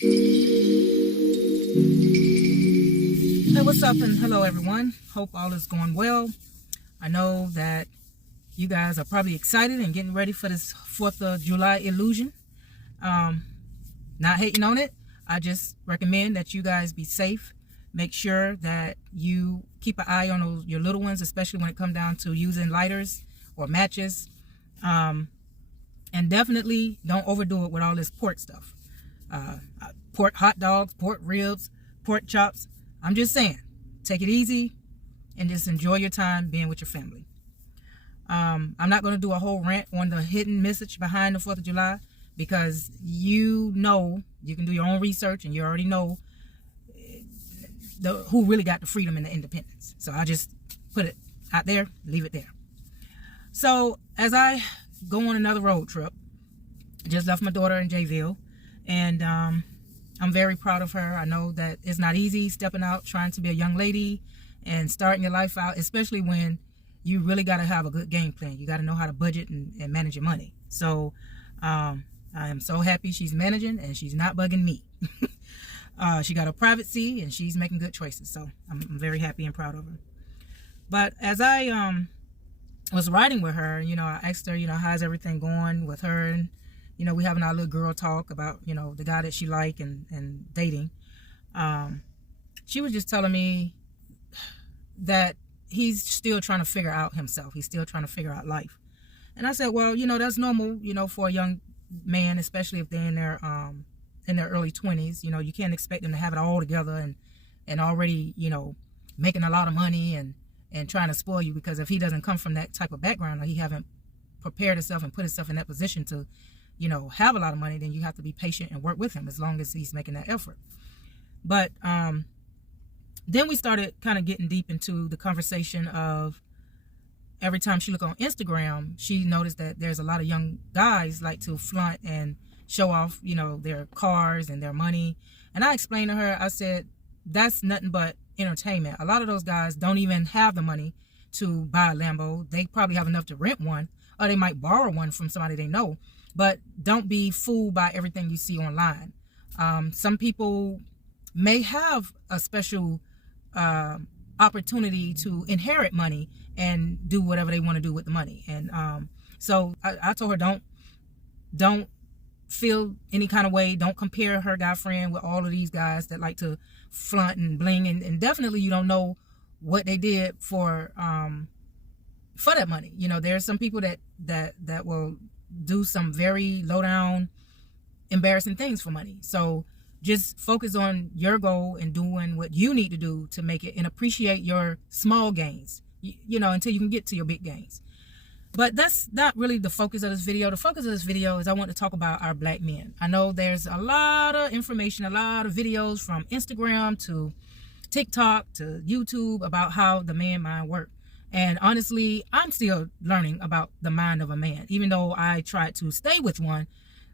Hey, what's up, and hello everyone. Hope all is going well. I know that you guys are probably excited and getting ready for this 4th of July illusion. Not hating on it. I just recommend that you guys be safe. Make sure that you keep an eye on your little ones, especially when it comes down to using lighters or matches. And definitely don't overdo it with all this pork stuff. Pork hot dogs, pork ribs, pork chops. I'm just saying, take it easy and just enjoy your time being with your family. I'm not going to do a whole rant on the hidden message behind the 4th of July, because you can do your own research and you already know who really got the freedom and the independence. So I just put it out there, leave it there. So as I go on another road trip, I just left my daughter in Jayville, and I'm very proud of her. I know that it's not easy stepping out, trying to be a young lady and starting your life out, especially when you really got to have a good game plan. You got to know how to budget and manage your money. So I am so happy she's managing and she's not bugging me. She got a privacy and she's making good choices. So I'm very happy and proud of her. But as I was riding with her, I asked her, how's everything going with her? And we having our little girl talk about, the guy that she like and dating. She was just telling me that he's still trying to figure out himself. He's still trying to figure out life. And I said, well, that's normal, for a young man, especially if they're in their early 20s. You can't expect them to have it all together and already, making a lot of money and trying to spoil you, because if he doesn't come from that type of background, or he haven't prepared himself and put himself in that position to have a lot of money, then you have to be patient and work with him as long as he's making that effort. But then we started kind of getting deep into the conversation of, every time she looked on Instagram, she noticed that there's a lot of young guys like to flaunt and show off, their cars and their money. And I explained to her, I said, that's nothing but entertainment. A lot of those guys don't even have the money to buy a Lambo. They probably have enough to rent one, or they might borrow one from somebody they know. But don't be fooled by everything you see online. Some people may have a special opportunity to inherit money and do whatever they want to do with the money. And so I told her, don't feel any kind of way. Don't compare her guy friend with all of these guys that like to flaunt and bling. And definitely you don't know what they did for that money. There's some people that will do some very low down, embarrassing things for money. So just focus on your goal and doing what you need to do to make it, and appreciate your small gains, until you can get to your big gains. But that's not really the focus of this video. The focus of this video is I want to talk about our black men. I know there's a lot of information, a lot of videos from Instagram to TikTok to YouTube about how the man mind works. And honestly, I'm still learning about the mind of a man, even though I tried to stay with one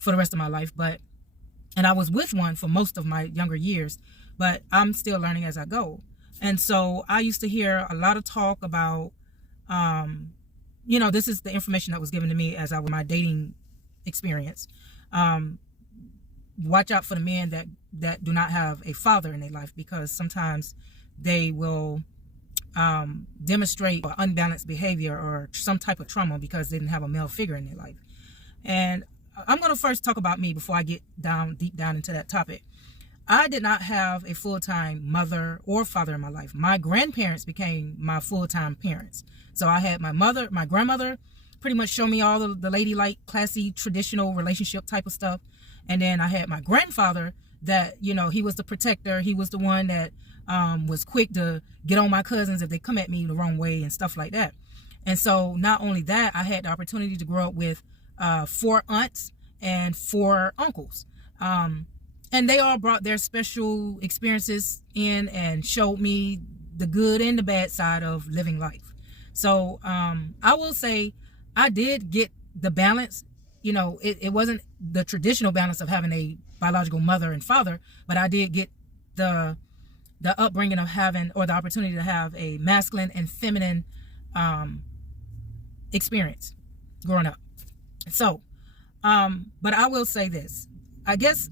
for the rest of my life. And I was with one for most of my younger years, but I'm still learning as I go. And so I used to hear a lot of talk about, this is the information that was given to me as I was my dating experience. Watch out for the men that do not have a father in their life, because sometimes they will demonstrate unbalanced behavior or some type of trauma because they didn't have a male figure in their life. And I'm going to first talk about me before I get deep down into that topic. I did not have a full-time mother or father in my life. My grandparents became my full-time parents. So I had my grandmother pretty much show me all the ladylike, classy, traditional relationship type of stuff. And then I had my grandfather that, he was the protector. He was the one that was quick to get on my cousins if they come at me the wrong way and stuff like that. And so not only that, I had the opportunity to grow up with 4 aunts and 4 uncles. And they all brought their special experiences in and showed me the good and the bad side of living life. So I will say I did get the balance. It wasn't the traditional balance of having a biological mother and father, but I did get the upbringing of having, or the opportunity to have, a masculine and feminine experience growing up. So, but I will say this. I guess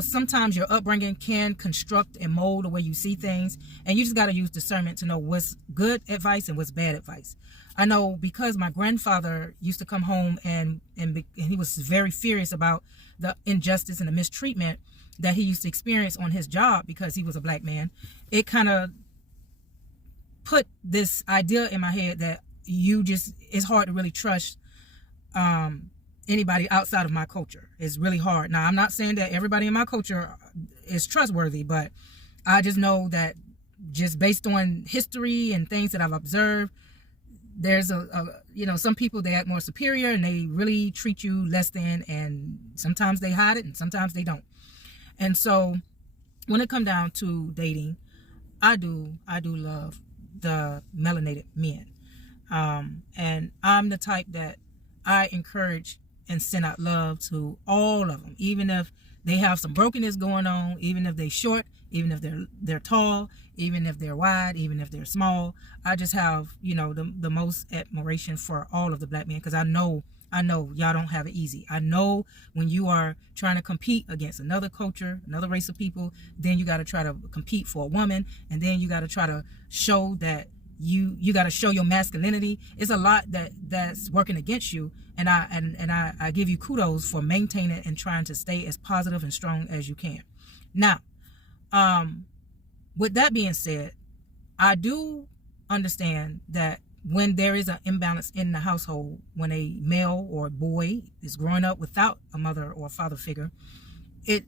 sometimes your upbringing can construct and mold the way you see things, and you just got to use discernment to know what's good advice and what's bad advice. I know because my grandfather used to come home and he was very furious about the injustice and the mistreatment that he used to experience on his job because he was a black man. It kind of put this idea in my head that it's hard to really trust anybody outside of my culture. It's really hard. Now, I'm not saying that everybody in my culture is trustworthy, but I just know that just based on history and things that I've observed, there's some people, they act more superior and they really treat you less than, and sometimes they hide it and sometimes they don't. And so when it comes down to dating, I do love the melanated men. And I'm the type that I encourage and send out love to all of them, even if they have some brokenness going on, even if they're short, even if they're tall, even if they're wide, even if they're small. I just have, the most admiration for all of the black men, because I know y'all don't have it easy. I know when you are trying to compete against another culture, another race of people, then you got to try to compete for a woman, and then you got to try to show that you got to show your masculinity. It's a lot that's working against you, and I give you kudos for maintaining and trying to stay as positive and strong as you can. Now, with that being said, I do understand that when there is an imbalance in the household, when a male or a boy is growing up without a mother or a father figure, it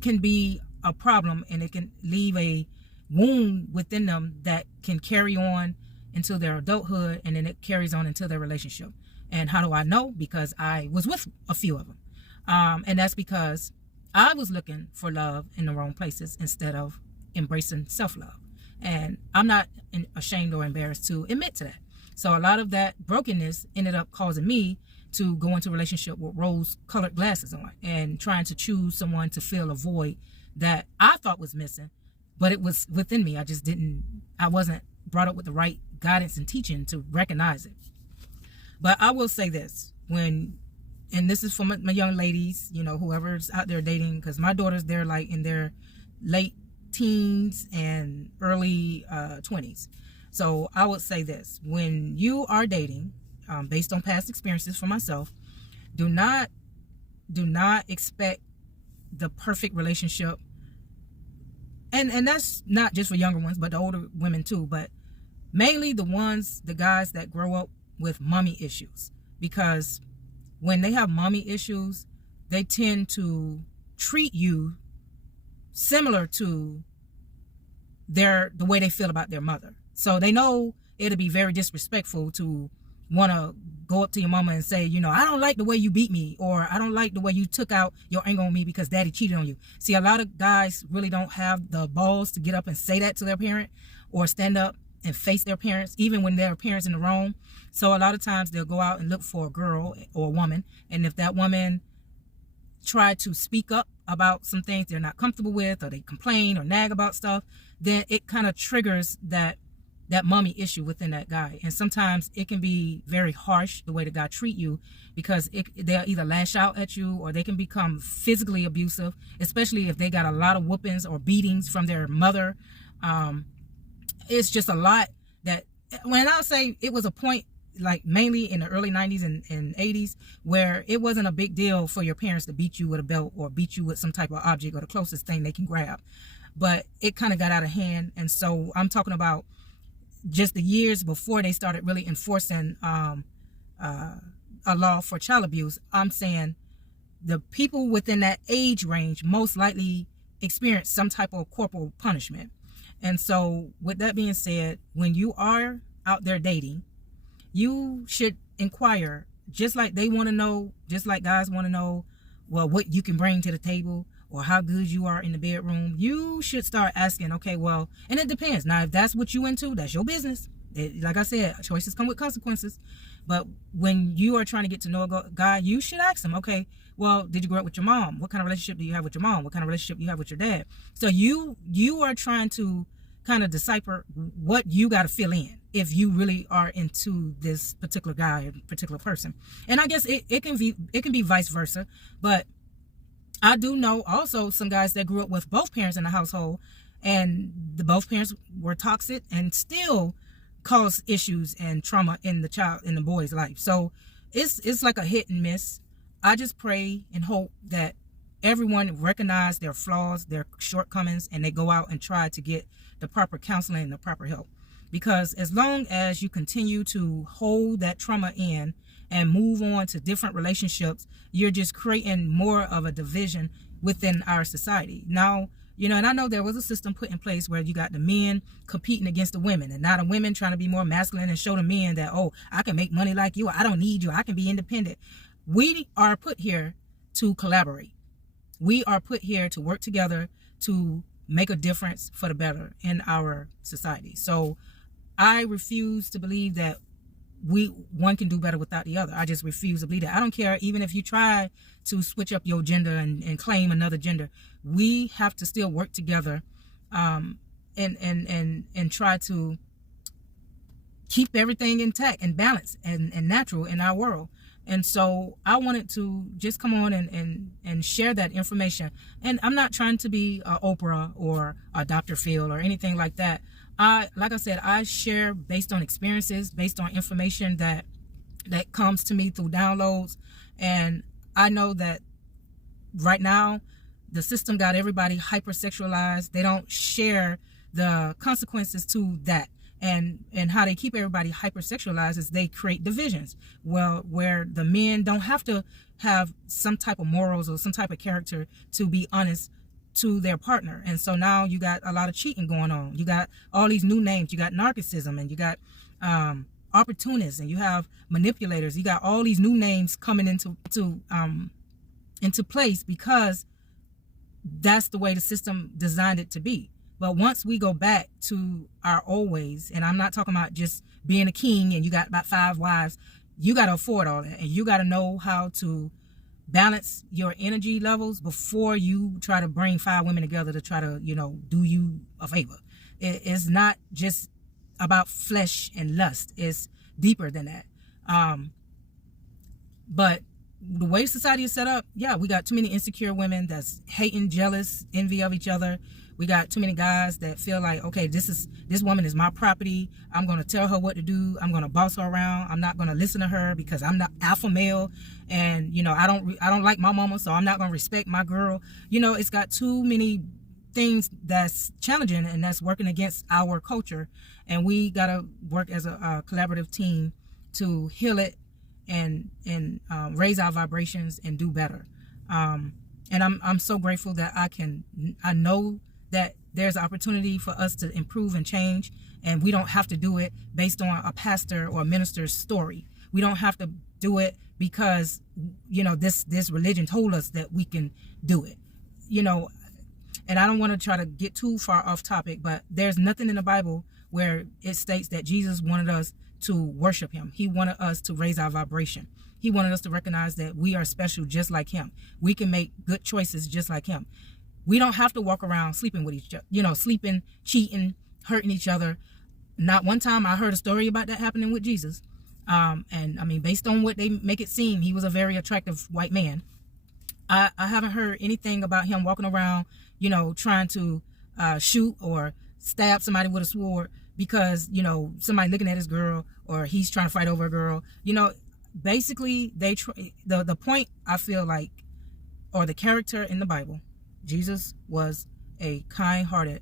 can be a problem, and it can leave a wound within them that can carry on into their adulthood, and then it carries on into their relationship. And how do I know? Because I was with a few of them, and that's because I was looking for love in the wrong places instead of embracing self-love. And I'm not ashamed or embarrassed to admit to that. So a lot of that brokenness ended up causing me to go into a relationship with rose-colored glasses on and trying to choose someone to fill a void that I thought was missing, but it was within me. I wasn't brought up with the right guidance and teaching to recognize it. But I will say this, and this is for my young ladies, whoever's out there dating, because my daughters, they're like in their late teens and early 20s. So I would say this, when you are dating, based on past experiences for myself, do not expect the perfect relationship. And that's not just for younger ones, but the older women too, but mainly the guys that grow up with mommy issues, because when they have mommy issues, they tend to treat you similar to the way they feel about their mother. So they know it'll be very disrespectful to want to go up to your mama and say, I don't like the way you beat me, or I don't like the way you took out your anger on me because daddy cheated on you. See, a lot of guys really don't have the balls to get up and say that to their parent, or stand up and face their parents, even when their parents in the wrong. So a lot of times they'll go out and look for a girl or a woman, and if that woman try to speak up about some things they're not comfortable with, or they complain or nag about stuff, then it kind of triggers that mommy issue within that guy. And sometimes it can be very harsh the way the guy treat you, because they'll either lash out at you, or they can become physically abusive, especially if they got a lot of whoopings or beatings from their mother. It's just a lot that, when I say it was a point, like mainly in the early 90s and 80s, where it wasn't a big deal for your parents to beat you with a belt or beat you with some type of object or the closest thing they can grab. But it kind of got out of hand. And so I'm talking about just the years before they started really enforcing a law for child abuse. I'm saying the people within that age range most likely experience some type of corporal punishment. And so with that being said, when you are out there dating, you should inquire, just like they want to know, just like guys want to know, well, what you can bring to the table, or how good you are in the bedroom. You should start asking, okay, well, and it depends. Now, if that's what you into, that's your business. Like I said, choices come with consequences. But when you are trying to get to know a guy, you should ask him, okay, well, did you grow up with your mom? What kind of relationship do you have with your mom? What kind of relationship do you have with your dad? So you are trying to kind of decipher what you got to fill in if you really are into this particular guy or particular person. And I guess it can be vice versa. But I do know also some guys that grew up with both parents in the household, and the both parents were toxic and still cause issues and trauma in the boy's life. So it's like a hit and miss. I just pray and hope that everyone recognize their flaws, their shortcomings, and they go out and try to get the proper counseling and the proper help. Because as long as you continue to hold that trauma in and move on to different relationships, you're just creating more of a division within our society. Now, and I know there was a system put in place where you got the men competing against the women, and now the women trying to be more masculine and show the men that, oh, I can make money like you. I don't need you. I can be independent. We are put here to collaborate. We are put here to work together to make a difference for the better in our society. So I refuse to believe that one can do better without the other. I just refuse to believe that. I don't care even if you try to switch up your gender and claim another gender. We have to still work together, and try to keep everything intact and balanced and natural in our world. And so I wanted to just come on and share that information. And I'm not trying to be Oprah or a Dr. Phil or anything like that. Like I said, I share based on experiences, based on information that comes to me through downloads. And I know that right now the system got everybody hypersexualized. They don't share the consequences to that. And how they keep everybody hypersexualized is they create divisions. Well, where the men don't have to have some type of morals or some type of character to be honest to their partner. And so now you got a lot of cheating going on. You got all these new names. You got narcissism, and you got opportunists, and you have manipulators. You got all these new names coming into place because that's the way the system designed it to be. But once we go back to our old ways, and I'm not talking about just being a king and you got about 5 wives, you got to afford all that. And you got to know how to balance your energy levels before you try to bring 5 women together to try to, do you a favor. It's not just about flesh and lust. It's deeper than that. But the way society is set up, yeah, we got too many insecure women that's hating, jealous, envy of each other. We got too many guys that feel like, okay, this woman is my property. I'm going to tell her what to do. I'm going to boss her around. I'm not going to listen to her because I'm not alpha male. And, I don't like my mama, so I'm not going to respect my girl. It's got too many things that's challenging and that's working against our culture. And we got to work as a collaborative team to heal it and raise our vibrations and do better. And I'm so grateful that I know that there's opportunity for us to improve and change, and we don't have to do it based on a pastor or a minister's story. We don't have to do it because this religion told us that we can do it. And I don't want to try to get too far off topic, but there's nothing in the Bible where it states that Jesus wanted us to worship him. He wanted us to raise our vibration. He wanted us to recognize that we are special just like him. We can make good choices just like him. We don't have to walk around sleeping with each other, sleeping, cheating, hurting each other. Not one time I heard a story about that happening with Jesus. And I mean, based on what they make it seem, he was a very attractive white man. I haven't heard anything about him walking around, trying to shoot or stab somebody with a sword because, somebody looking at his girl or he's trying to fight over a girl. Basically, the point I feel like, or the character in the Bible, Jesus was a kind-hearted,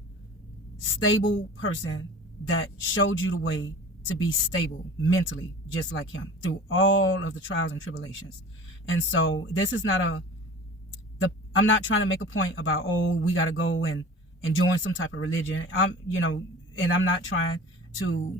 stable person that showed you the way to be stable mentally, just like him, through all of the trials and tribulations. And so this is not I'm not trying to make a point about, oh, we got to go and join some type of religion. And I'm not trying to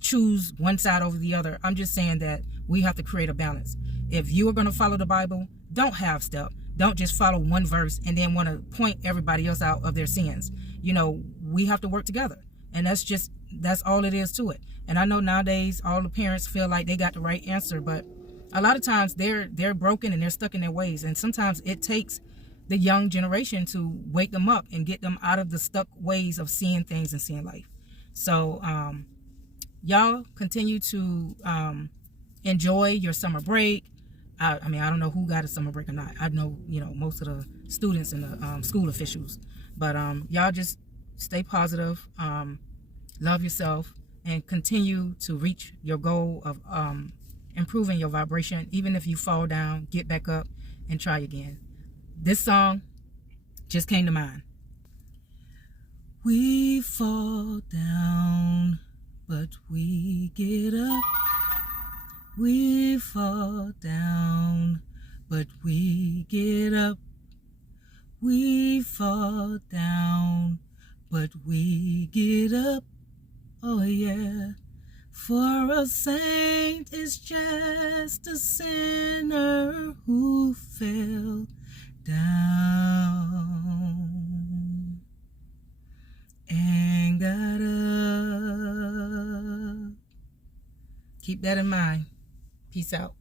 choose one side over the other. I'm just saying that we have to create a balance. If you are going to follow the Bible, don't half step. Don't just follow one verse and then want to point everybody else out of their sins. We have to work together. And that's all it is to it. And I know nowadays all the parents feel like they got the right answer, but a lot of times they're broken and they're stuck in their ways. And sometimes it takes the young generation to wake them up and get them out of the stuck ways of seeing things and seeing life. So y'all continue to enjoy your summer break. I mean, I don't know who got a summer break or not. I know, most of the students and the school officials. But y'all just stay positive, love yourself, and continue to reach your goal of improving your vibration. Even if you fall down, get back up and try again. This song just came to mind. We fall down, but we get up. We fall down, but we get up. We fall down, but we get up. Oh yeah. For a saint is just a sinner who fell down and got up. Keep that in mind. Peace out.